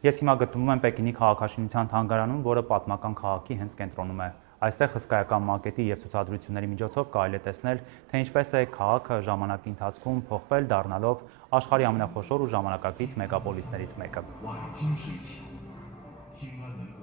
Ես հիմա գտնվում եմ Պեկինի քաղաքաշինության թանգարանում, որը պատմական քաղաքի հենց կենտրոնում է։ Այստեղ հսկայական մակետի եւ ցուցադրությունների միջոցով կարելի է տեսնել, թե ինչպես է քաղաքը ժամանակի ընթացքում փոխվել, դառնալով աշխարհի ամենախոշոր ու ժամանակակից մեգապոլիսներից մեկը։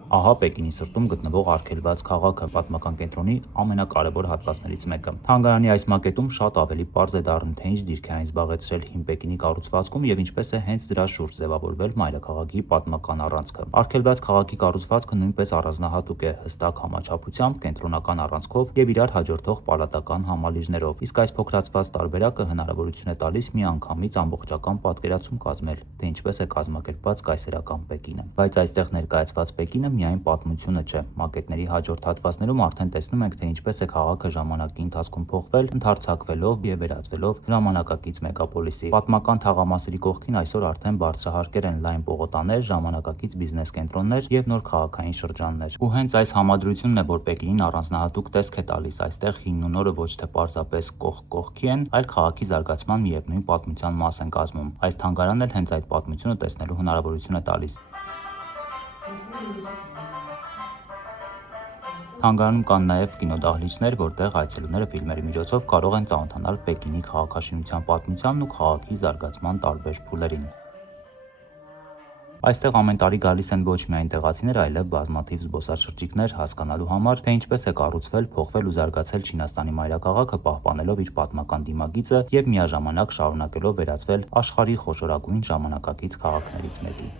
Ահա Պեկինի սրտում գտնվող արգելված քաղաքը պատմական կենտրոնի ամենակարևոր հատվածներից մեկը։ Թանգարանի այս մակետում շատ ավելի պարզ է դառնում, թե ինչ դիրք է այն զբաղեցրել հին Պեկինի կառուցվածքում եւ ինչպես է հենց դրա շուրջ ձևավորվել մայրաքաղաքի պատմական առանցքը։ Արգելված քաղաքի կառուցվածքը նույնպես առանձնահատուկ է հստակ համաչափությամբ, կենտրոնական առանցքով եւ իրար հաջորդող պալատական համալիրներով։ Իսկ այս փոքրացված տարբերակը հնարավորություն է տալիս միանգամից ամբողջական պատկերացում կազմել, թե ինչպես է կազմակերպված կայսերական Պեկինը։ Բայց այստեղ ներկայացված Պեկինը միայն պատմությունը չէ։ Մակետների հաջորդ հատվածներում արդեն տեսնում ենք, թե ինչպես է քաղաքը ժամանակի ընթացքում փոխվել, ընդարձակվելով եւ վերածվելով ժամանակակից մեգապոլիսի։ Պատմական թաղամասերի կողքին այսօր արդեն բարձրահարկեր են լայն պողոտաներ, ժամանակակից բիզնես կենտրոններ եւ նոր քաղաքային շրջաններ։ Ու հենց այս համադրությունն է, որ Պեկինին առանձնահատուկ տեսք է տալիս։ Այստեղ հինն ու նորը ոչ թե պարզապես կողք կողքի են, այլ քաղաքի զարգացման միևնույն պատմության մաս են կազմում։ Այս թանգարանն էլ հենց այդ պատմությունը տեսնելու հնարավորություն է տալիս։ Թանգարանում կան նաև կինոդահլիճներ, որտեղ այցելուները ֆիլմերի միջոցով կարող են ծանոթանալ Պեկինի քաղաքաշինության պատմությանն ու քաղաքի զարգացման տարբեր փուլերին։ Այստեղ ամեն տարի գալիս են ոչ միայն տեղացիներ, այլև բազմաթիվ զբոսաշրջիկներ հասկանալու համար, թե ինչպես է կառուցվել, փոխվել ու զարգացել Չինաստանի մայրաքաղաքը, պահպանելով իր պատմական դիմագիծը եւ միաժամանակ շարունակելով վերածվել աշխարհի խոշորագույն ժամանակակից քաղաքներից մեկի։